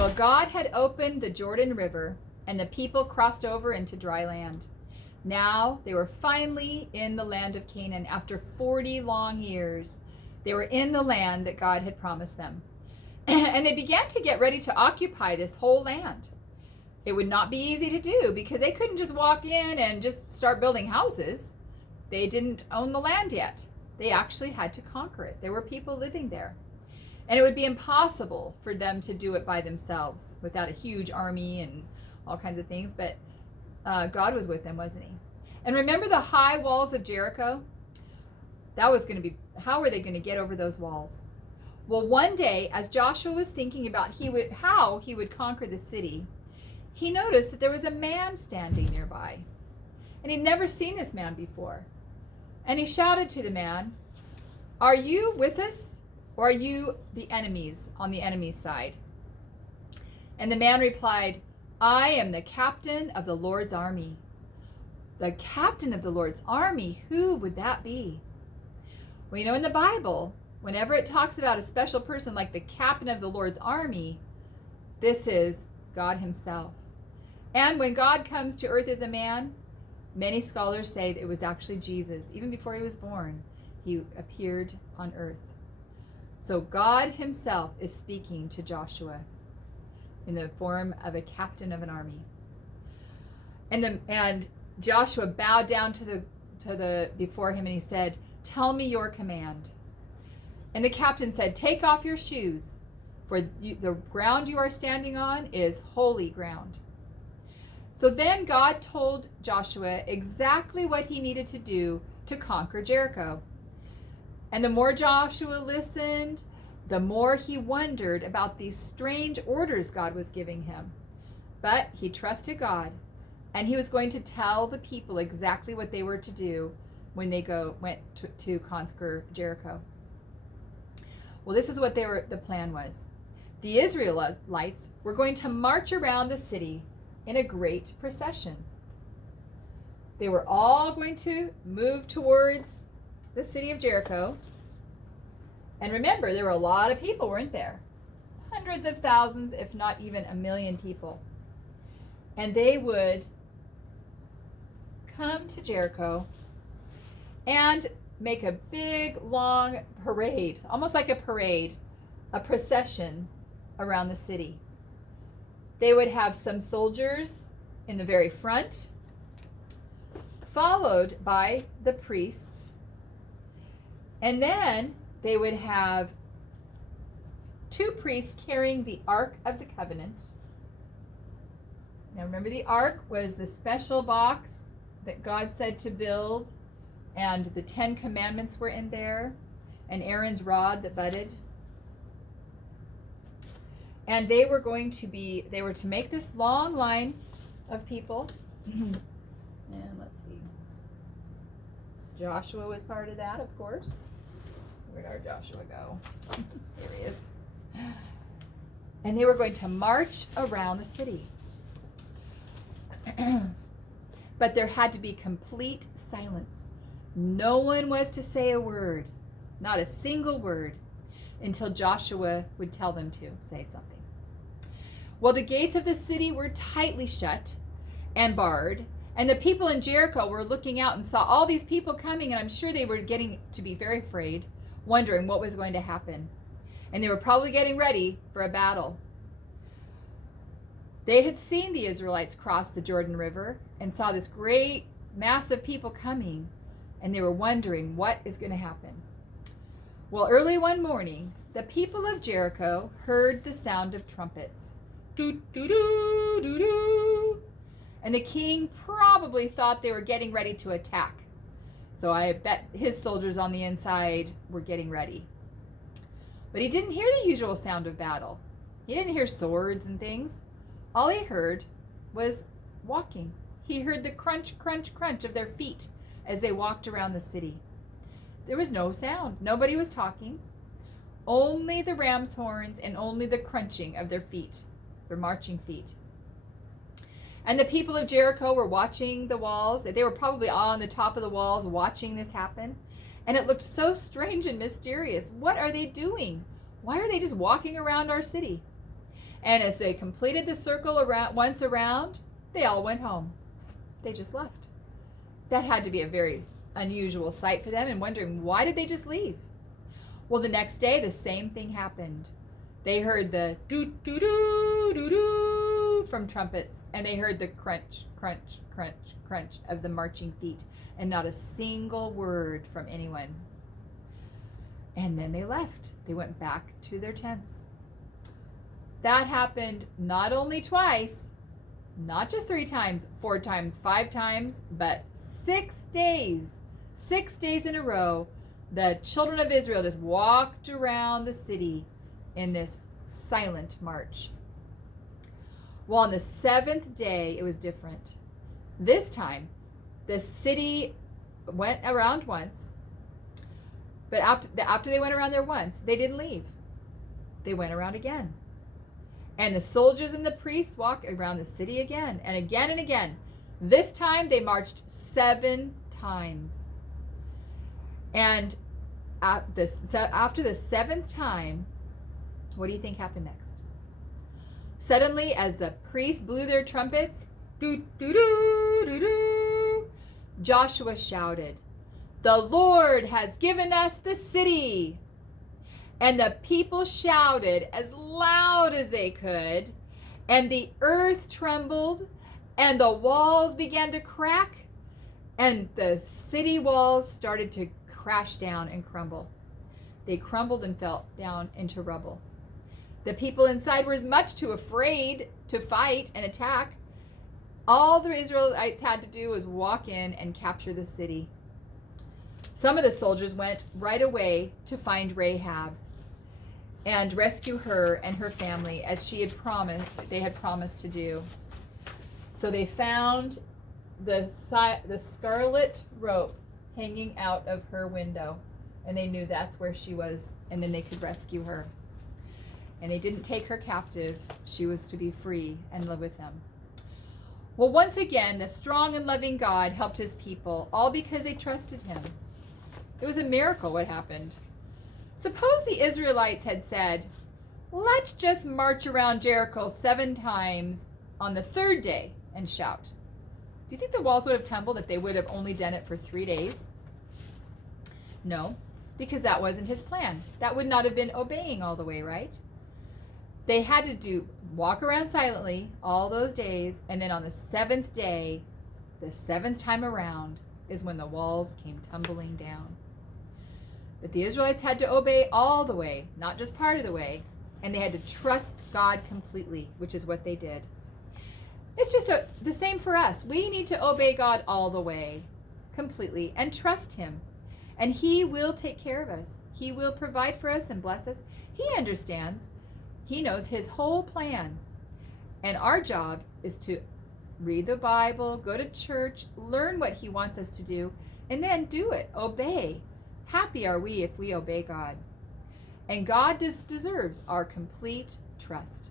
Well, God had opened the Jordan River, and the people crossed over into dry land. Now they were finally in the land of Canaan after 40 long years. They were in the land that God had promised them. And they began to get ready to occupy this whole land. It would not be easy to do because they couldn't just walk in and just start building houses. They didn't own the land yet. They actually had to conquer it. There were people living there. And it would be impossible for them to do it by themselves without a huge army and all kinds of things. But God was with them, wasn't he? And remember the high walls of Jericho? That was going to be, how were they going to get over those walls? Well, one day, as Joshua was thinking about how he would conquer the city, he noticed that there was a man standing nearby. And he'd never seen this man before. And he shouted to the man, "Are you with us, or are you the enemies on the enemy's side?" And the man replied, "I am the captain of the Lord's army." The captain of the Lord's army? Who would that be? Well, you know, in the Bible, whenever it talks about a special person like the captain of the Lord's army, this is God himself. And when God comes to earth as a man, many scholars say it was actually Jesus. Even before he was born, he appeared on earth. So God himself is speaking to Joshua in the form of a captain of an army. And Joshua bowed down to the before him, and he said, "Tell me your command." And the captain said, "Take off your shoes, for the ground you are standing on is holy ground." So then God told Joshua exactly what he needed to do to conquer Jericho. And the more Joshua listened, the more he wondered about these strange orders God was giving him. But he trusted God, and he was going to tell the people exactly what they were to do when they went to conquer Jericho. Well, this is what the plan was. The Israelites were going to march around the city in a great procession. They were all going to move towards the city of Jericho. And remember, there were a lot of people, weren't there? Hundreds of thousands, if not even 1 million people. And they would come to Jericho and make a big, long parade, almost like a parade, a procession around the city. They would have some soldiers in the very front, followed by the priests. And then they would have 2 priests carrying the Ark of the Covenant. Now remember, the Ark was the special box that God said to build, and the 10 Commandments were in there, and Aaron's rod that budded. And they were to make this long line of people. And let's see. Joshua was part of that, of course. Where'd our Joshua go? Here he is. And they were going to march around the city. But there had to be complete silence. No one was to say a word, not a single word, until Joshua would tell them to say something. Well, the gates of the city were tightly shut and barred, and the people in Jericho were looking out and saw all these people coming, and I'm sure they were getting to be very afraid, wondering what was going to happen. And they were probably getting ready for a battle. They had seen the Israelites cross the Jordan River and saw this great mass of people coming, and they were wondering what is going to happen. Well, early one morning, the people of Jericho heard the sound of trumpets. Doo, doo, doo, doo, doo. And the king probably thought they were getting ready to attack. So I bet his soldiers on the inside were getting ready. But he didn't hear the usual sound of battle. He didn't hear swords and things. All he heard was walking. He heard the crunch, crunch, crunch of their feet as they walked around the city. There was no sound. Nobody was talking. Only the ram's horns and only the crunching of their feet, their marching feet. And the people of Jericho were watching the walls. They were probably all on the top of the walls watching this happen. And it looked so strange and mysterious. What are they doing? Why are they just walking around our city? And as they completed the circle once around, they all went home. They just left. That had to be a very unusual sight for them, and wondering, why did they just leave? Well, the next day, the same thing happened. They heard the doo-doo-doo-doo-doo from trumpets, and they heard the crunch, crunch, crunch, crunch of the marching feet, and not a single word from anyone. And then they left. They went back to their tents. That happened not only twice, not just 3 times, 4 times, 5 times, but 6 days. 6 days in a row, the children of Israel just walked around the city in this silent march. Well, on the 7th day, it was different. This time, the city went around once, but after they went around there once, they didn't leave. They went around again. And the soldiers and the priests walked around the city again and again and again. This time they marched 7 times. And after the 7th time, what do you think happened next? Suddenly, as the priests blew their trumpets, doo, doo, doo, doo, doo, Joshua shouted, "The Lord has given us the city." And the people shouted as loud as they could, and the earth trembled, and the walls began to crack, and the city walls started to crash down and crumble. They crumbled and fell down into rubble. The people inside were much too afraid to fight and attack. All the Israelites had to do was walk in and capture the city. Some of the soldiers went right away to find Rahab and rescue her and her family, as they had promised to do. So they found the scarlet rope hanging out of her window, and they knew that's where she was, and then they could rescue her. And they didn't take her captive. She was to be free and live with them. Well, once again, the strong and loving God helped his people, all because they trusted him. It was a miracle what happened. Suppose the Israelites had said, "Let's just march around Jericho 7 times on the 3rd day and shout." Do you think the walls would have tumbled if they would have only done it for 3 days? No, because that wasn't his plan. That would not have been obeying all the way, right? They had to walk around silently all those days, and then on the 7th day, the 7th time around, is when the walls came tumbling down. But the Israelites had to obey all the way, not just part of the way, and they had to trust God completely, which is what they did. It's just the same for us. We need to obey God all the way, completely, and trust him. And he will take care of us. He will provide for us and bless us. He understands. He knows his whole plan. And our job is to read the Bible, go to church, learn what he wants us to do, and then do it, obey. Happy are we if we obey God. And God deserves our complete trust.